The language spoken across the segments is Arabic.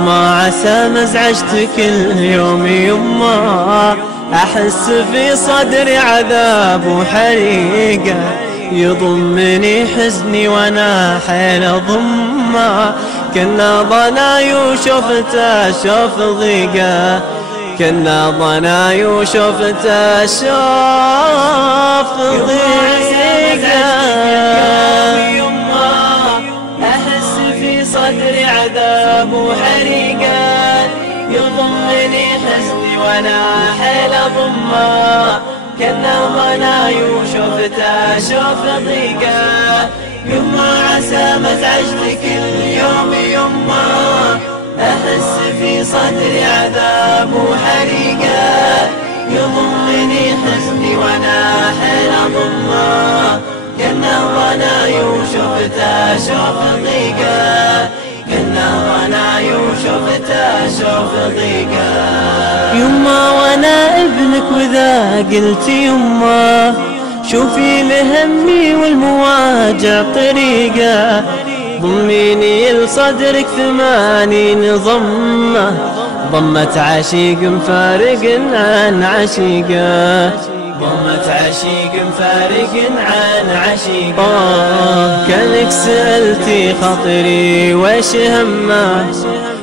يما عسى مزعجتك اليوم يما، أحس في صدري عذاب وحريقة، يضمني حزني وانا حيل ضمه، كنا ضناي وشفته شوف ضيقه، كنا ضناي وشفته شوف ضيقه. أحس في صدري عذاب وحريقه، يضمني حزني وانا حيل ضمه، كنا ضناي وشفته شوف ضيقه. يما عسى مزعجتك اليوم يما، أحس في صدري عذاب وحريقه، يضمني حزني وانا حيل ضمه، كنا ضناي وشفته شوف ضيقه، كنا ضناي وشفته شوف ضيقه. يما وانا ابنك وذا قلت يما، شوفي لهمي والمواجع طريقه، ضميني لصدرك 80 ضمه، ضمة عشيق مفارق عن عشيقه، ضمة عشيق مفارق عن عشيقه. كانك سألتي خاطري وش همه،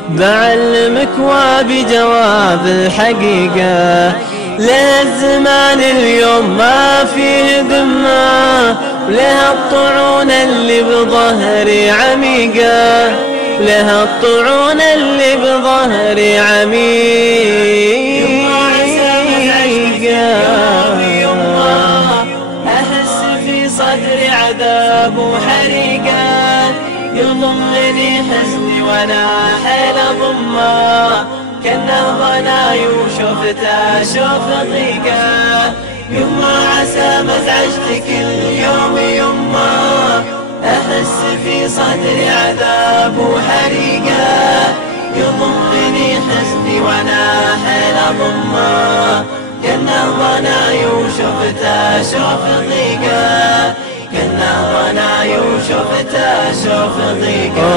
بعلمك وبجواب الحقيقة، له الزمان اليوم ما فيه ذمة، له الطعون اللي بظهري عميقة، له الطعون اللي بظهري عميقة. أحس في صدري عذاب وحريقة، يضمني حزني وانا حيل ضمه، كنا ضناي وشفته شوف ضيقه. يما عسى مزعجتك اليوم يما، أحس في صدري عذاب وحريقه، يضمني حزني وانا حيل ضمه، كنا ضناي وشفته شوف ضيقه، كنا ضناي وشفته شوف ضيقه.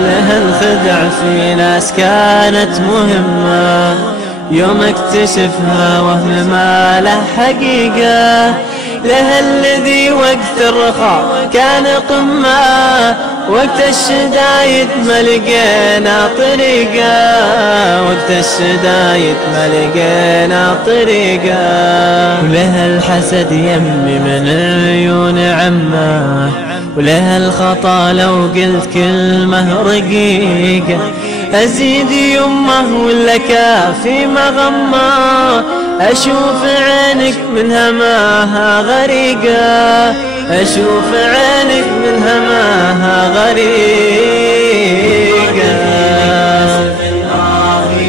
لها الخدع في ناس كانت مهمة، يوم اكتشفها وهم ما له حقيقة، لها الذي وقت الرخاء كان قمة، وقت الشدايد ما لقينا طريقة، وقت الشدايد ما لقينا طريقة. ولها الحسد يمي من عيون عمه، ولها الخطا لو قلت كلمة رقيقة، أزيد يمه ولا كافي مغمه، أشوف عينك من هماها غريقة، أشوف عينك من هماها غريقة.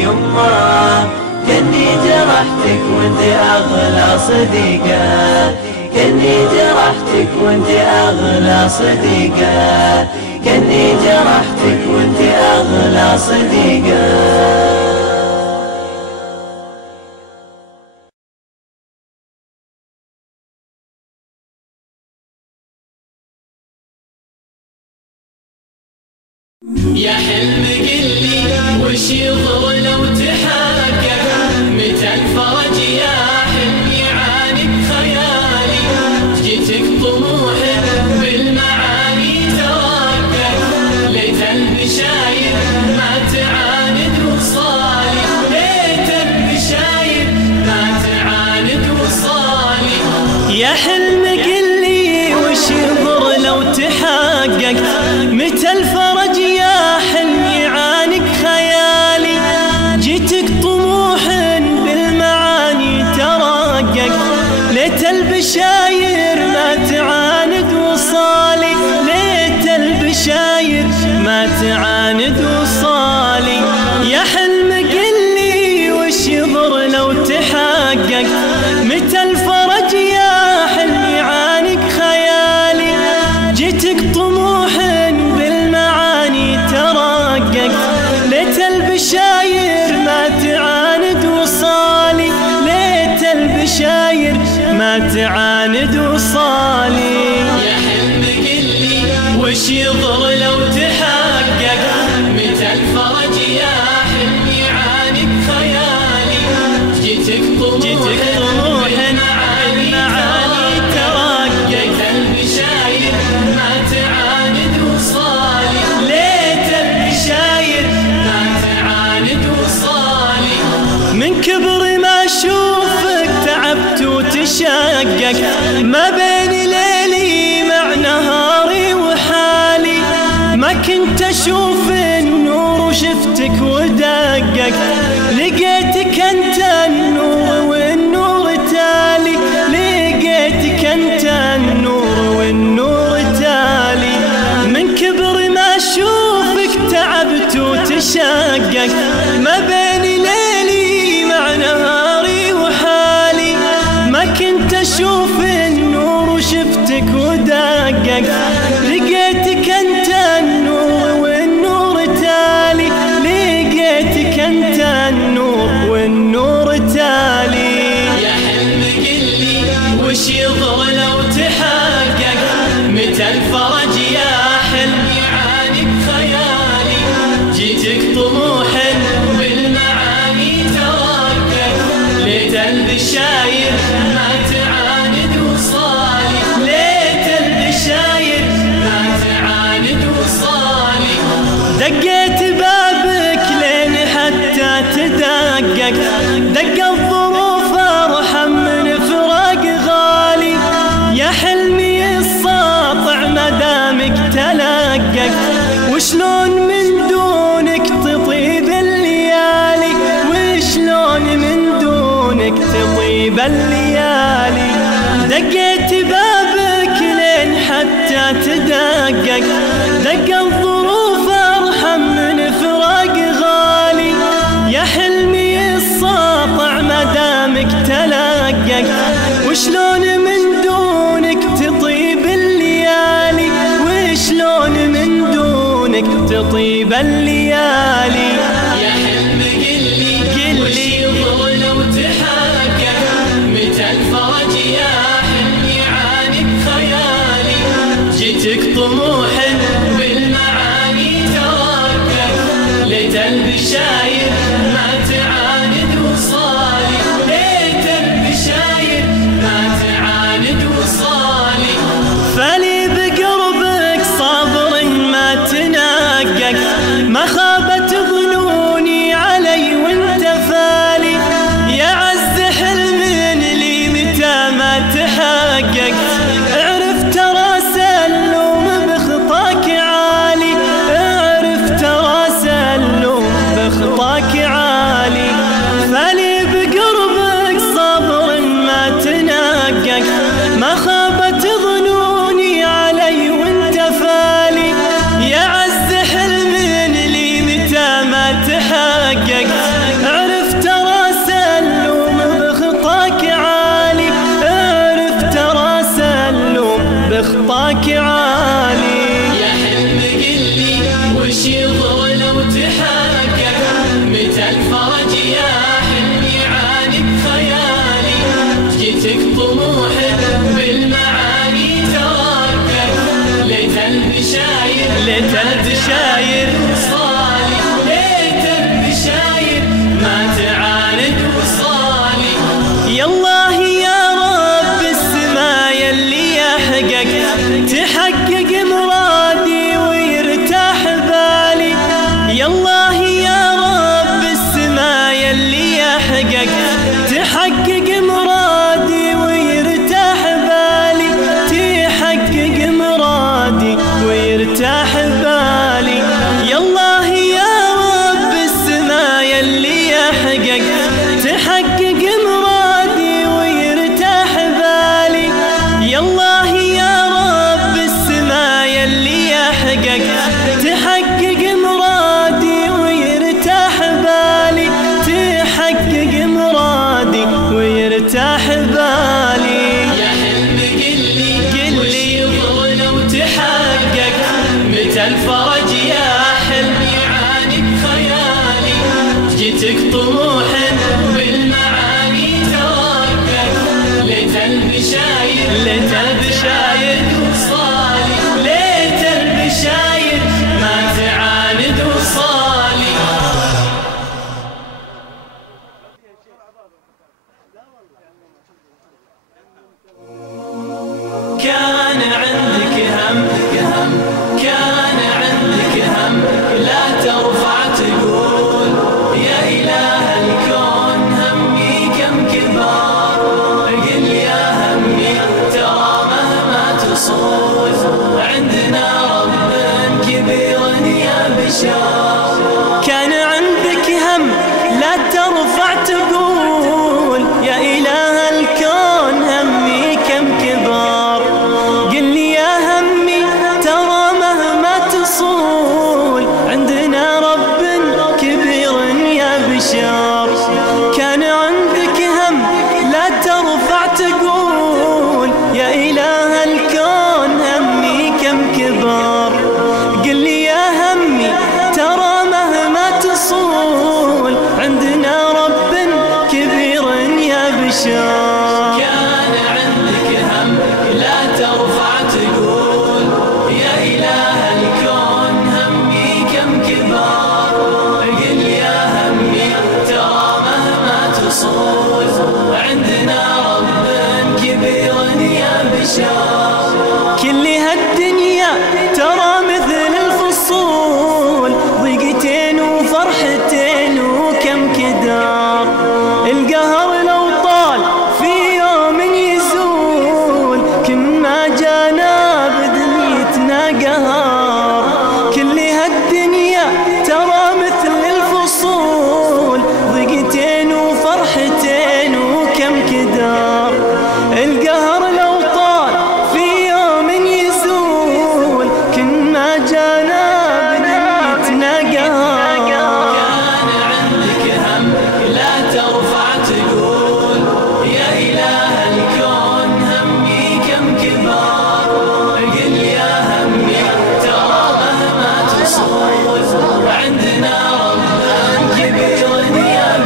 يما كني جرحتك وانت أغلى صديقة، كني جرحتك وانت أغلى صديقة، كني جرحتك وانت أغلى صديقة. يا حلم قلي وش يضر لو تحقق، متى الفرج يا حلم يعانق خيالي، جيتك طموح بالمعاني ترقق، ليت البشاير ما تعاند وصالي، ليت البشاير ما تعاند وصالي. يا حلم قلي وش يضر لو تحققت، متى الفرج يا حلم يعانق خيالي، جيتك طموح بالمعاني ترقق، ليت البشاير ما تعاند وصالي، ليت البشاير ما تعاند وصالي. يا حلم قلي وش يضر لو تحققت، متى الفرج يا حلم يعانق خيالي، جيتك طموح بالمعاني ترقق، ليت البشاير ما تعاند وصالي، ليت البشاير ما تعاند وصالي. يا حلم قلي وش يضر لو تحقق، متى الفرج يا كبر ما اشوفك تعبت وتشققت، ما بين ليلي مع نهاري وحالي، ما كنت اشوف النور وشفتك ودققت، لقيتك انت النور والنور تالي، لقيتك انت النور والنور تالي. من كبر ما اشوفك تعبت وتشققت، ما بين ليلي مع نهاري وحالي، ما كنت اشوف النور وشفتك ودققت، لقيتك انت النور والنور تالي، لقيتك انت النور والنور تالي. يا حلم قلي وش يضر لو تحقق، متى الفرج يا حلم يعاني بخيالي، جيتك طموحا بالمعاني ترقق، ليت البشاير ما تعاند وصالي، ليت البشاير ما تعاند وصالي. دقيت بابك لين حتى تدقق، دق الظروف ارحم من فراق غالي، يا حلمي الساطع مدامك تلقق، وشلون من دونك تطيب الليالي، وشلون من دونك تطيب الليالي. دقيت بابك لين حتى تدقق، دق الظروف ارحم من فراق غالي، يا حلمي الساطع مدامك تلقق، وشلون من دونك تطيب الليالي، وشلون من دونك تطيب الليالي. يا حلم قلي وش يضر لو تحقق، متى الفرج يا حلم يعاني بخيالي، جيتك طموحا بالمعاني ترقق، ليت البشاير ما تعاند وصالي، ليت البشاير ما تعاند وصالي. فلي بقربك صابر ما تنقق، ما خابت ظنوني علي وانت فالي، يا عز حلم لي متى ما تحقق، عرفت راس اللوم بخطاك عالي، عرفت راس اللوم بخطاك عالي. فلي بقربك صبر ما تنقق، ما خابت ظنوني علي وانت فالي، يا عز حلم لي متى ما تحقق، عرفت راس اللوم بخطاك عالي، عرفت راس اللوم بخطاك عالي. يا حلم قلي وش يضر لو تحقق، متى الفرج يا حلم يعاني بخيالي، جيتك طموحا بالمعاني ترقق، ليت البشاير ليت البشاير وصالي، ليت البشاير ما تعاند وصالي. يالله يا رب السما يلي يحقق، تحقق مرادي ويرتاح بالي، يالله يا رب السما يلي يحقق، تحقق مرادي ويرتاح بالي، تحقق مرادي ويرتاح بالي. يالله يا رب السما يلي يحقق، تحقق مرادي ويرتاح بالي، يالله يا رب السما يلي يحقق، تحقق مرادي ويرتاح بالي، تحقق مرادي ويرتاح بالي. يا حلم قلي وش يضر لو تحقق، متى الفرج يا حلم يعاني بخيالي، جيتك طموحا بالمعاني ترقق، ليت البشاير ليت البشاير وصالي، ليت البشاير ما تعاند وصالي. كان عندك هم، كان عندك هم، لا ترفع تقول يا إله الكون هم شلون كان عندك هم لا ترفع تقول يا إله الكون همي كم كبار، قل يا همي ترى مهما تصول عندنا